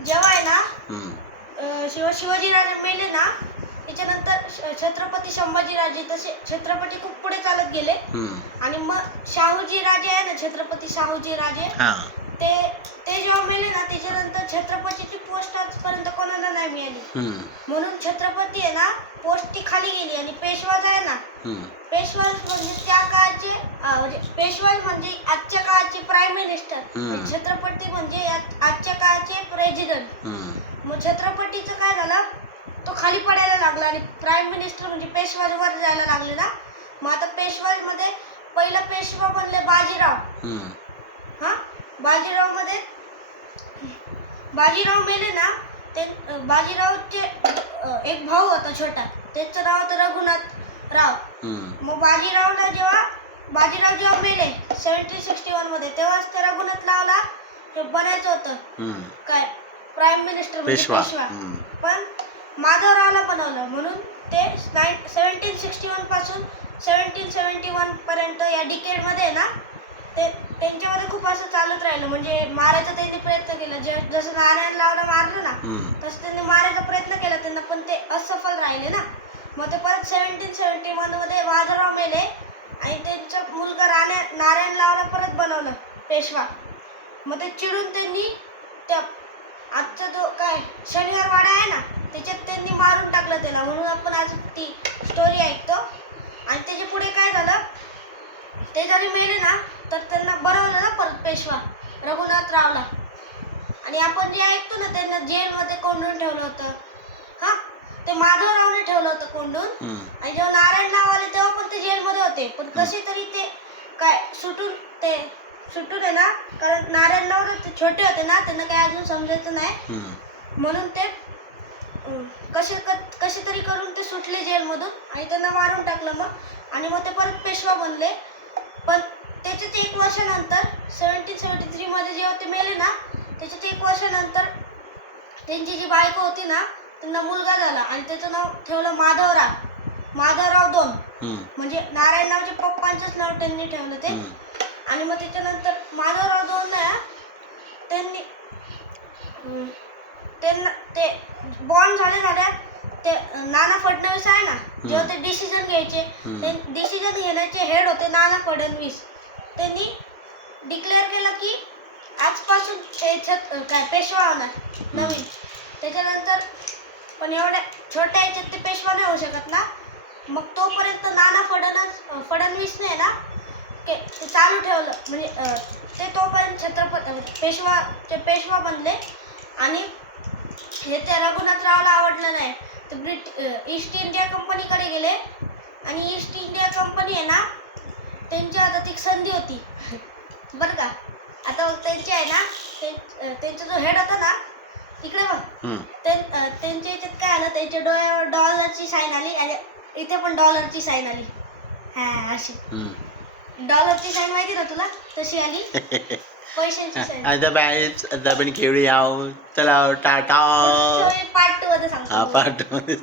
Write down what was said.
जेव्हा आहे ना शिवाजीराजे मेले ना, त्याच्यानंतर छत्रपती संभाजीराजे तसे छत्रपती खूप पुढे चालत गेले. आणि मग शाहूजी राजे आहे ना, छत्रपती शाहूजी राजे, ते जेव्हा मेले ना, त्याच्यानंतर छत्रपतीची पोस्ट आजपर्यंत कोणाला नाही मिळाली. म्हणून छत्रपती आहे ना, पोस्ट ती खाली गेली. आणि पेशवाज आहे ना, पेशवाज म्हणजे त्या काळाचे म्हणजे पेशवाज म्हणजे आजच्या काळाचे प्राईम मिनिस्टर, छत्रपती म्हणजे आजच्या काळाचे प्रेसिडेंट. मग छत्रपतीचं काय झालं, तो खाली पडायला लागला आणि प्राईम मिनिस्टर म्हणजे पेशवाज वर जायला लागले ना. मग आता पेशवाज मध्ये पहिला पेशवा बनले बाजीराव. बाजीराव मेले ना, ते बाजीरावचे एक भाऊ होता छोटा, त्याचं नाव होतं रघुनाथ राव. मग बाजीराव जेव्हा मेले 1761 मध्ये, तेव्हाच त्या रघुनाथ रावला हे बनायचं होतं काय, प्राईम मिनिस्टर पेशवा. पण माधवरावला बनवलं. म्हणून ते 1761 पासून 1771 पर्यंत या डिकेड मध्ये ना, ते त्यांच्यामध्ये खूप असं चालत राहिलं. म्हणजे मारायचा त्यांनी प्रयत्न केला. जसं नारायण रावला मारलं ना, तसं त्यांनी मारायचा प्रयत्न केला त्यांना, पण ते असफल राहिले ना. मग ते परत 1771 मध्ये माधवराव मेले आणि त्यांचा मुलगा नारायण रावला परत बनवलं पेशवा. मग ते चिडून त्यांनी त्या आजचा जो काय शनिवार वाडा आहे ना, त्याच्यात त्यांनी मारून टाकलं त्याला. म्हणून आपण आज ती स्टोरी ऐकतो. आणि त्याच्या पुढे काय झालं, ते जरी मेले ना, तर त्यांना बनवलं ना परत पेशवा रघुनाथ रावला. आणि आपण जे ऐकतो ना, त्यांना जेलमध्ये कोंडून ठेवलं होतं. ते माधवरावने ठेवलं होतं कोंडून. आणि जेव्हा नारायण राव आले तेव्हा पण ते जेलमध्ये होते. पण कसे तरी ते काय सुटून आहे ना, कारण नारायण राव ते छोटे होते ना, त्यांना काय अजून समजायचं नाही. म्हणून ते कसे तरी करून ते सुटले जेलमधून आणि त्यांना मारून टाकलं. मग ते परत पेशवा बनले. पण त्याच्यात 1 वर्षानंतर 1773 मध्ये जेव्हा ते मेले ना, त्याच्यात 1 वर्षानंतर त्यांची जी बायको होती ना, त्यांना मुलगा झाला आणि त्याचं नाव ठेवलं माधवराव 2. म्हणजे नारायणरावच्या पप्पांचंच नाव त्यांनी ठेवलं ते. आणि मग त्याच्यानंतर माधवराव 2 ना, त्यांना ते बॉन्ड झाल्या ते नाना फडणवीस आहे ना, जेव्हा ते डिसिजन घ्यायचे, ते डिसिजन घेण्याचे हेड होते नाना फडणवीस. त्यांनी डिक्लेअर केलं की आजपासून काय पेशवा होणार नवीन. त्याच्यानंतर पण एवढ्या छोट्या याच्यात ते पेशवा नाही होऊ शकत ना. मग तोपर्यंत नाना फडणवीसने ना ते चालू ठेवलं. म्हणजे ते तोपर्यंत पेशवा बनले. आणि हे त्या रघुनाथरावला आवडलं नाही, तर ईस्ट इंडिया कंपनीकडे गेले. आणि ईस्ट इंडिया कंपनी आहे ना, त्यांची आता ती संधी होती बरं का. आता त्यांची आहे ना, त्यांचा जो हेड होता ना, इकडे बघ, त्यांच्या याच्यात काय आलं, त्यांच्या डोळ्यावर डॉलरची साईन आली आणि इथे पण डॉलरची साईन आली. अशी डॉलरची साईन माहिती ना तुला, तशी आली पैशांची साईन. आता बायच आता पण केवढी आहो, चला टाटा. पार्ट 2 मध्ये सांगतो. पार्ट 2 मध्ये